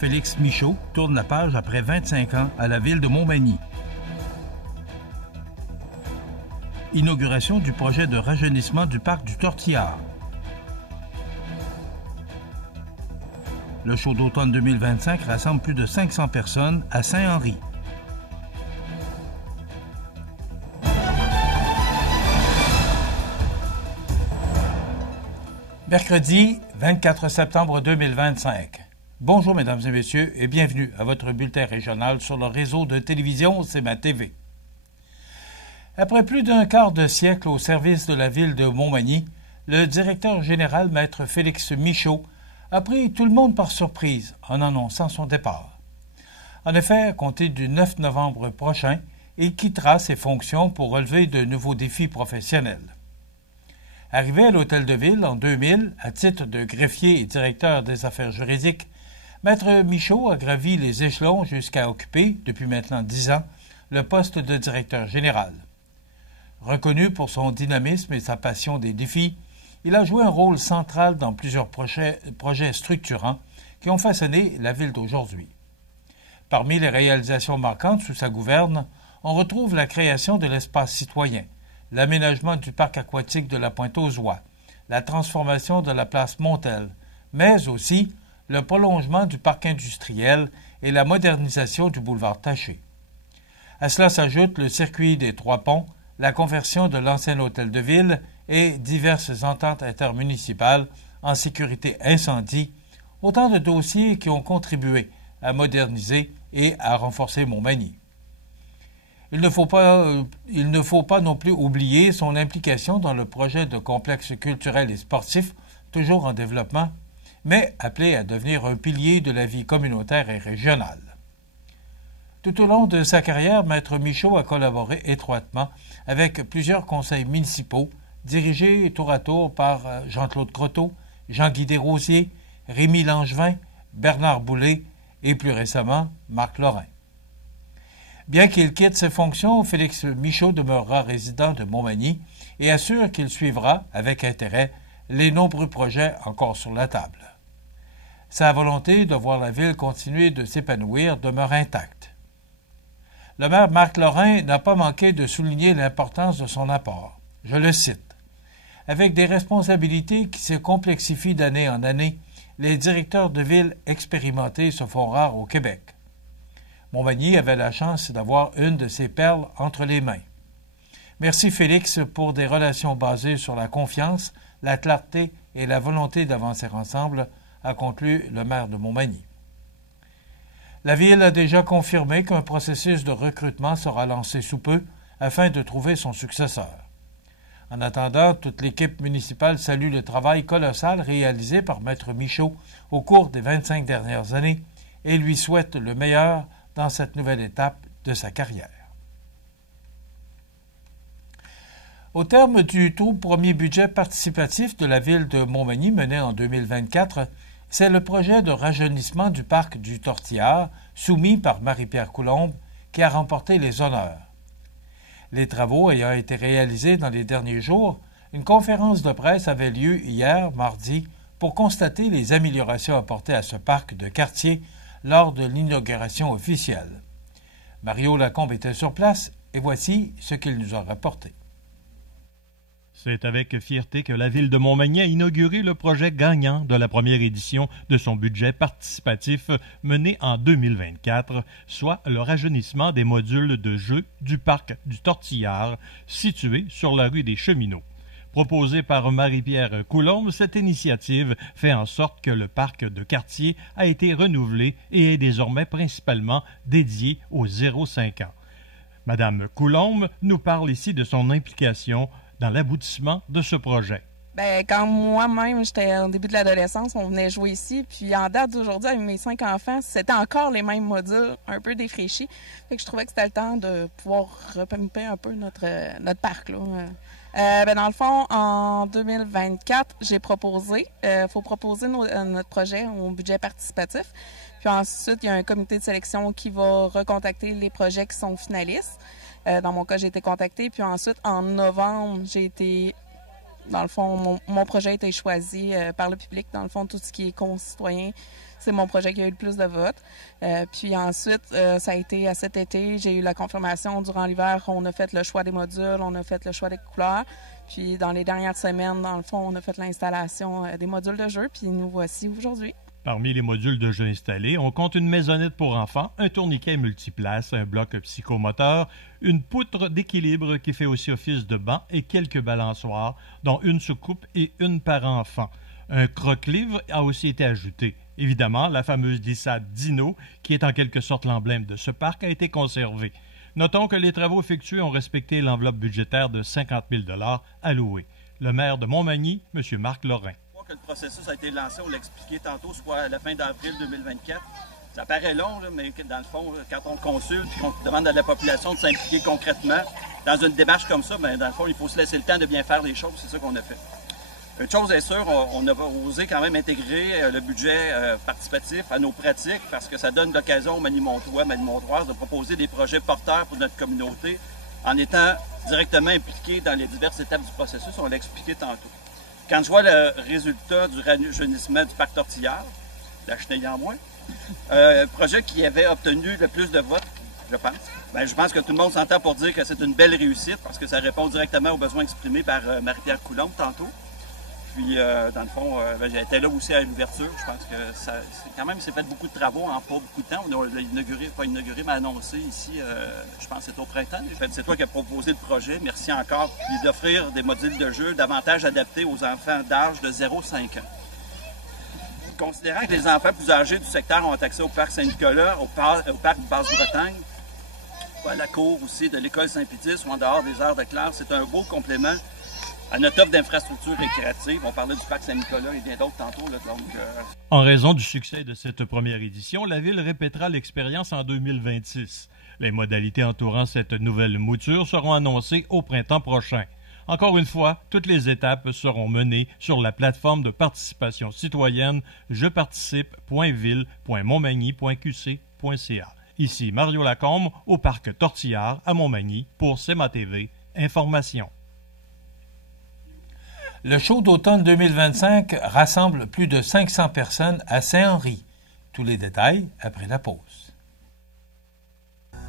Félix Michaud tourne la page après 25 ans à la ville de Montmagny. Inauguration du projet de rajeunissement du parc du Tortillard. Le show d'automne 2025 rassemble plus de 500 personnes à Saint-Henri. Mercredi 24 septembre 2025. Bonjour mesdames et messieurs et bienvenue à votre bulletin régional sur le réseau de télévision CMA TV. Après plus d'un quart de siècle au service de la ville de Montmagny, le directeur général maître Félix Michaud a pris tout le monde par surprise en annonçant son départ. En effet, à compter du 9 novembre prochain, il quittera ses fonctions pour relever de nouveaux défis professionnels. Arrivé à l'Hôtel de Ville en 2000, à titre de greffier et directeur des affaires juridiques, maître Michaud a gravi les échelons jusqu'à occuper, depuis maintenant 10 ans, le poste de directeur général. Reconnu pour son dynamisme et sa passion des défis, il a joué un rôle central dans plusieurs projets structurants qui ont façonné la ville d'aujourd'hui. Parmi les réalisations marquantes sous sa gouverne, on retrouve la création de l'espace citoyen, l'aménagement du parc aquatique de la Pointe-aux-Oies, la transformation de la place Montel, mais aussi le prolongement du parc industriel et la modernisation du boulevard Taché. À cela s'ajoute le circuit des Trois Ponts, la conversion de l'ancien hôtel de ville et diverses ententes intermunicipales en sécurité incendie, autant de dossiers qui ont contribué à moderniser et à renforcer Montmagny. Il ne faut pas non plus oublier son implication dans le projet de complexe culturel et sportif, toujours en développement, mais appelé à devenir un pilier de la vie communautaire et régionale. Tout au long de sa carrière, maître Michaud a collaboré étroitement avec plusieurs conseils municipaux, dirigés tour à tour par Jean-Claude Croteau, Jean-Guy Desrosiers, Rémy Langevin, Bernard Boulay et plus récemment Marc Lorrain. Bien qu'il quitte ses fonctions, Félix Michaud demeurera résident de Montmagny et assure qu'il suivra, avec intérêt, les nombreux projets encore sur la table. Sa volonté de voir la ville continuer de s'épanouir demeure intacte. Le maire Marc Lorrain n'a pas manqué de souligner l'importance de son apport. Je le cite. « Avec des responsabilités qui se complexifient d'année en année, les directeurs de ville expérimentés se font rares au Québec. Montmagny avait la chance d'avoir une de ces perles entre les mains. Merci Félix pour des relations basées sur la confiance, la clarté et la volonté d'avancer ensemble, a conclu le maire de Montmagny. La ville a déjà confirmé qu'un processus de recrutement sera lancé sous peu afin de trouver son successeur. En attendant, toute l'équipe municipale salue le travail colossal réalisé par maître Michaud au cours des 25 dernières années et lui souhaite le meilleur dans cette nouvelle étape de sa carrière. Au terme du tout premier budget participatif de la ville de Montmagny mené en 2024, c'est le projet de rajeunissement du parc du Tortillard, soumis par Marie-Pierre Coulombe, qui a remporté les honneurs. Les travaux ayant été réalisés dans les derniers jours, une conférence de presse avait lieu hier, mardi, pour constater les améliorations apportées à ce parc de quartier lors de l'inauguration officielle. Mario Lacombe était sur place et voici ce qu'il nous a rapporté. C'est avec fierté que la ville de Montmagny a inauguré le projet gagnant de la première édition de son budget participatif mené en 2024, soit le rajeunissement des modules de jeux du parc du Tortillard, situé sur la rue des Cheminots. Proposée par Marie-Pierre Coulombe, cette initiative fait en sorte que le parc de quartier a été renouvelé et est désormais principalement dédié aux 0-5 ans. Madame Coulombe nous parle ici de son implication dans l'aboutissement de ce projet. Quand moi-même, j'étais au début de l'adolescence, on venait jouer ici. Puis en date d'aujourd'hui, avec mes 5 enfants, c'était encore les mêmes modules, un peu défraîchis. Fait que je trouvais que c'était le temps de pouvoir repimper un peu notre parc, là. Dans le fond, en 2024, j'ai proposé, faut proposer notre projet au budget participatif. Puis ensuite, il y a un comité de sélection qui va recontacter les projets qui sont finalistes. Dans mon cas, j'ai été contactée. Puis ensuite, en novembre, j'ai été Dans le fond, mon projet a été choisi par le public. Dans le fond, tout ce qui est concitoyen, c'est mon projet qui a eu le plus de votes. Puis ensuite, ça a été à cet été, j'ai eu la confirmation durant l'hiver, on a fait le choix des modules, on a fait le choix des couleurs. Puis dans les dernières semaines, dans le fond, on a fait l'installation des modules de jeu, puis nous voici aujourd'hui. Parmi les modules de jeu installés, on compte une maisonnette pour enfants, un tourniquet multiplace, un bloc psychomoteur, une poutre d'équilibre qui fait aussi office de banc et quelques balançoires, dont une soucoupe et une par enfant. Un croque-livre a aussi été ajouté. Évidemment, la fameuse glissade Dino, qui est en quelque sorte l'emblème de ce parc, a été conservée. Notons que les travaux effectués ont respecté l'enveloppe budgétaire de 50 000 $ allouée. Le maire de Montmagny, M. Marc Lorrain. Que le processus a été lancé, on l'a expliqué tantôt, soit à la fin d'avril 2024. Ça paraît long, là, mais dans le fond, quand on consulte et qu'on demande à la population de s'impliquer concrètement dans une démarche comme ça, bien, dans le fond, il faut se laisser le temps de bien faire les choses. C'est ça qu'on a fait. Une chose est sûre, on a osé quand même intégrer le budget participatif à nos pratiques parce que ça donne l'occasion aux Manimontoises de proposer des projets porteurs pour notre communauté en étant directement impliqués dans les diverses étapes du processus. On l'a expliqué tantôt. Quand je vois le résultat du rajeunissement du parc Tortillard, la chenille en moins, projet qui avait obtenu le plus de votes, je pense que tout le monde s'entend pour dire que c'est une belle réussite parce que ça répond directement aux besoins exprimés par Marie-Pierre Coulombe tantôt. Puis, dans le fond, j'étais là aussi à l'ouverture. Je pense que c'est fait beaucoup de travaux en pas beaucoup de temps. On a annoncé ici, je pense que c'est au printemps. C'est toi qui as proposé le projet. Merci encore. Puis d'offrir des modules de jeu davantage adaptés aux enfants d'âge de 0-5 ans. Considérant que les enfants plus âgés du secteur ont accès au parc Saint-Nicolas, au parc Basse-Bretagne, à la cour aussi de l'école Saint-Pétis ou en dehors des heures de classe, c'est un beau complément à notre offre d'infrastructures récréatives. On parlait du parc Saint-Nicolas et bien d'autres tantôt. En raison du succès de cette première édition, la Ville répétera l'expérience en 2026. Les modalités entourant cette nouvelle mouture seront annoncées au printemps prochain. Encore une fois, toutes les étapes seront menées sur la plateforme de participation citoyenne jeparticipe.ville.montmagny.qc.ca. Ici Mario Lacombe, au parc Tortillard à Montmagny pour CEMA TV. Information. Le show d'automne 2025 rassemble plus de 500 personnes à Saint-Henri. Tous les détails après la pause.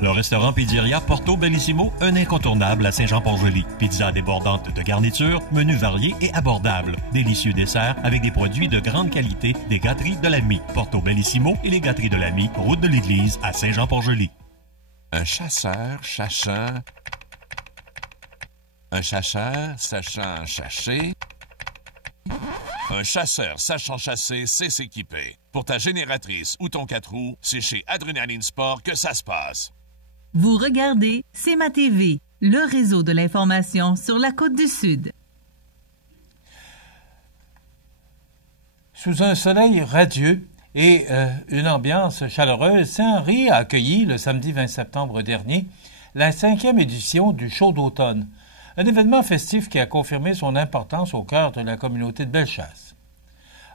Le restaurant Pizzeria Porto Bellissimo, un incontournable à Saint-Jean-Port-Joli. Pizza débordante de garniture, menu varié et abordable. Délicieux desserts avec des produits de grande qualité des gâteries de l'Ami. Porto Bellissimo et les gâteries de l'Ami, route de l'église à Saint-Jean-Port-Joli. Un chasseur sachant chasser. Un chasseur sachant chasser sait s'équiper. Pour ta génératrice ou ton 4 roues, c'est chez Adrenaline Sport que ça se passe. Vous regardez CEMA TV, le réseau de l'information sur la Côte-du-Sud. Sous un soleil radieux et une ambiance chaleureuse, Saint-Henri a accueilli le samedi 20 septembre dernier la 5e édition du show d'automne, un événement festif qui a confirmé son importance au cœur de la communauté de Bellechasse.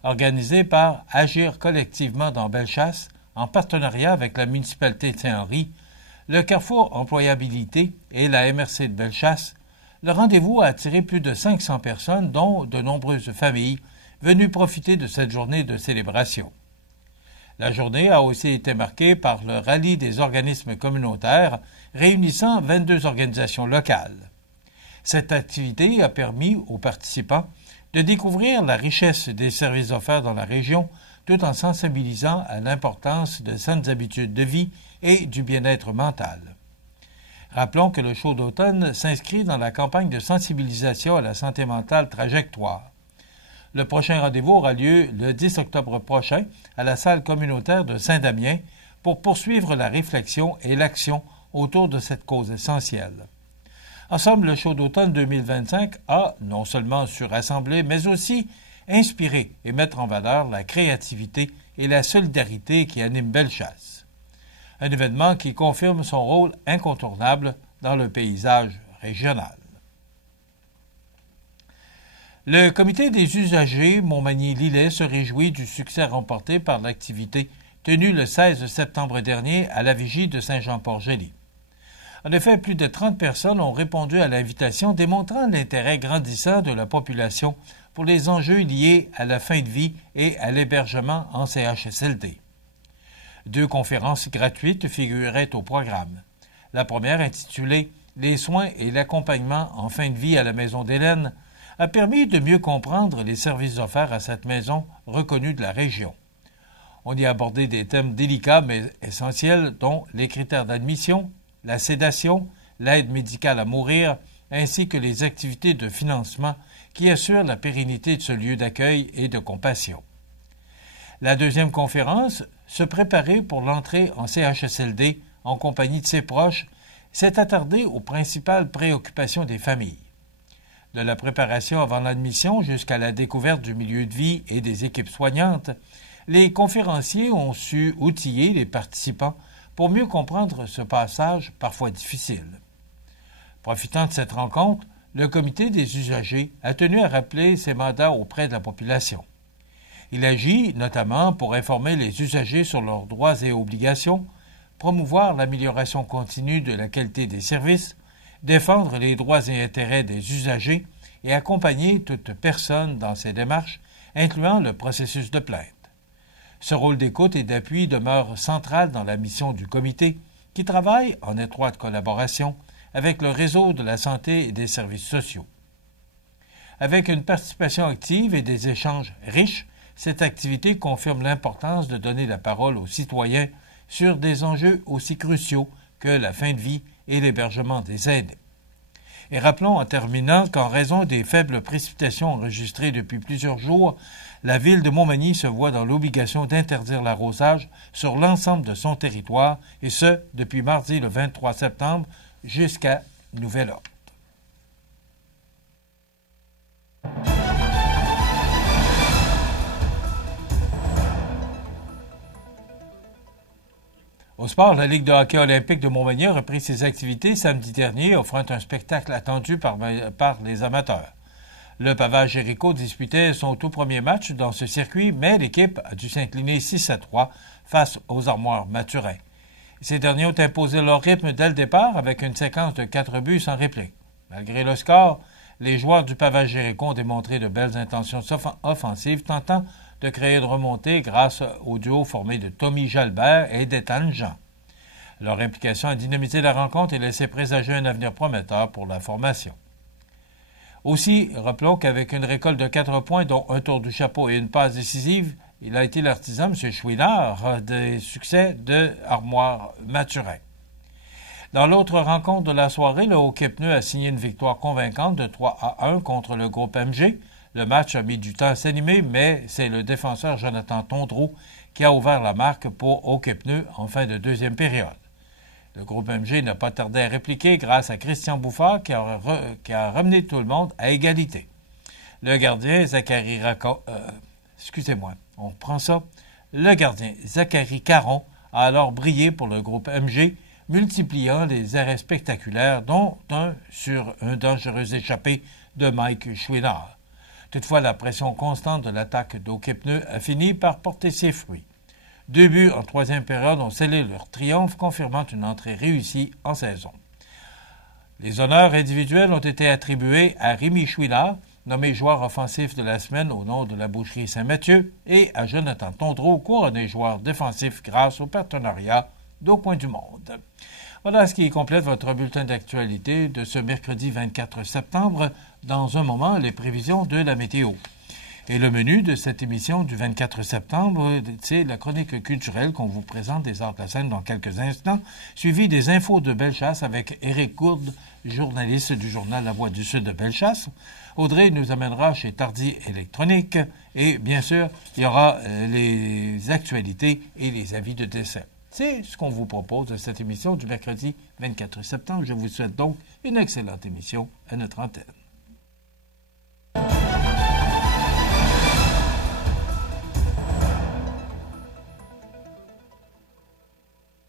Organisé par Agir collectivement dans Bellechasse, en partenariat avec la municipalité de Saint-Henri, le Carrefour Employabilité et la MRC de Bellechasse, le rendez-vous a attiré plus de 500 personnes, dont de nombreuses familles, venues profiter de cette journée de célébration. La journée a aussi été marquée par le rallye des organismes communautaires réunissant 22 organisations locales. Cette activité a permis aux participants de découvrir la richesse des services offerts dans la région tout en sensibilisant à l'importance de saines habitudes de vie et du bien-être mental. Rappelons que le show d'automne s'inscrit dans la campagne de sensibilisation à la santé mentale Trajectoire. Le prochain rendez-vous aura lieu le 10 octobre prochain à la salle communautaire de Saint-Damien pour poursuivre la réflexion et l'action autour de cette cause essentielle. En somme, le show d'automne 2025 a non seulement su rassembler, mais aussi inspirer et mettre en valeur la créativité et la solidarité qui animent Bellechasse. Un événement qui confirme son rôle incontournable dans le paysage régional. Le comité des usagers Montmagny-Lillet se réjouit du succès remporté par l'activité tenue le 16 septembre dernier à la vigie de Saint-Jean-Port-Joli. En effet, plus de 30 personnes ont répondu à l'invitation, démontrant l'intérêt grandissant de la population pour les enjeux liés à la fin de vie et à l'hébergement en CHSLD. 2 conférences gratuites figuraient au programme. La première, intitulée « Les soins et l'accompagnement en fin de vie à la Maison d'Hélène », a permis de mieux comprendre les services offerts à cette maison reconnue de la région. On y a abordé des thèmes délicats mais essentiels, dont les critères d'admission, la sédation, l'aide médicale à mourir, ainsi que les activités de financement qui assurent la pérennité de ce lieu d'accueil et de compassion. La deuxième conférence, se préparer pour l'entrée en CHSLD en compagnie de ses proches, s'est attardée aux principales préoccupations des familles. De la préparation avant l'admission jusqu'à la découverte du milieu de vie et des équipes soignantes, les conférenciers ont su outiller les participants pour mieux comprendre ce passage parfois difficile. Profitant de cette rencontre, le comité des usagers a tenu à rappeler ses mandats auprès de la population. Il agit notamment pour informer les usagers sur leurs droits et obligations, promouvoir l'amélioration continue de la qualité des services, défendre les droits et intérêts des usagers et accompagner toute personne dans ses démarches, incluant le processus de plainte. Ce rôle d'écoute et d'appui demeure central dans la mission du comité, qui travaille en étroite collaboration avec le réseau de la santé et des services sociaux. Avec une participation active et des échanges riches, cette activité confirme l'importance de donner la parole aux citoyens sur des enjeux aussi cruciaux que la fin de vie et l'hébergement des aidés. Et rappelons en terminant qu'en raison des faibles précipitations enregistrées depuis plusieurs jours, la ville de Montmagny se voit dans l'obligation d'interdire l'arrosage sur l'ensemble de son territoire, et ce, depuis mardi le 23 septembre jusqu'à nouvel ordre. Au sport, la Ligue de hockey olympique de Montmagny a repris ses activités samedi dernier, offrant un spectacle attendu par les amateurs. Le Pavage Jéricho disputait son tout premier match dans ce circuit, mais l'équipe a dû s'incliner 6-3 face aux Armoires Maturin. Ces derniers ont imposé leur rythme dès le départ avec une séquence de 4 buts sans réplique. Malgré le score, les joueurs du Pavage Jéricho ont démontré de belles intentions offensives, tentant de créer une remontée grâce au duo formé de Tommy Jalbert et d'Étienne Jean. Leur implication a dynamisé la rencontre et laissé présager un avenir prometteur pour la formation. Aussi, rappelons qu'avec une récolte de 4 points, dont un tour du chapeau et une passe décisive, il a été l'artisan, M. Chouinard, des succès de Armoire Maturin. Dans l'autre rencontre de la soirée, le Hockey Pneu a signé une victoire convaincante de 3-1 contre le groupe MG. Le match a mis du temps à s'animer, mais c'est le défenseur Jonathan Tondreau qui a ouvert la marque pour Hockey Pneu en fin de deuxième période. Le groupe MG n'a pas tardé à répliquer grâce à Christian Bouffard qui a ramené tout le monde à égalité. Le gardien Zachary Le gardien Zachary Caron a alors brillé pour le groupe MG, multipliant les arrêts spectaculaires, dont un sur un dangereux échappé de Mike Chouinard. Toutefois, la pression constante de l'attaque d'Hockey Pneu a fini par porter ses fruits. 2 buts en troisième période ont scellé leur triomphe, confirmant une entrée réussie en saison. Les honneurs individuels ont été attribués à Rémi Chouinard, nommé joueur offensif de la semaine au nom de la Boucherie Saint-Mathieu, et à Jonathan Tondreau, couronné joueur défensif grâce au partenariat d'Au Coin du Monde. Voilà ce qui complète votre bulletin d'actualité de ce mercredi 24 septembre. Dans un moment, les prévisions de la météo. Et le menu de cette émission du 24 septembre, c'est la chronique culturelle qu'on vous présente des arts de la scène dans quelques instants, suivi des infos de Bellechasse avec Éric Gourde, journaliste du journal La Voix du Sud de Bellechasse. Audrey nous amènera chez Tardy Électronique et, bien sûr, il y aura les actualités et les avis de décès. C'est ce qu'on vous propose de cette émission du mercredi 24 septembre. Je vous souhaite donc une excellente émission à notre antenne.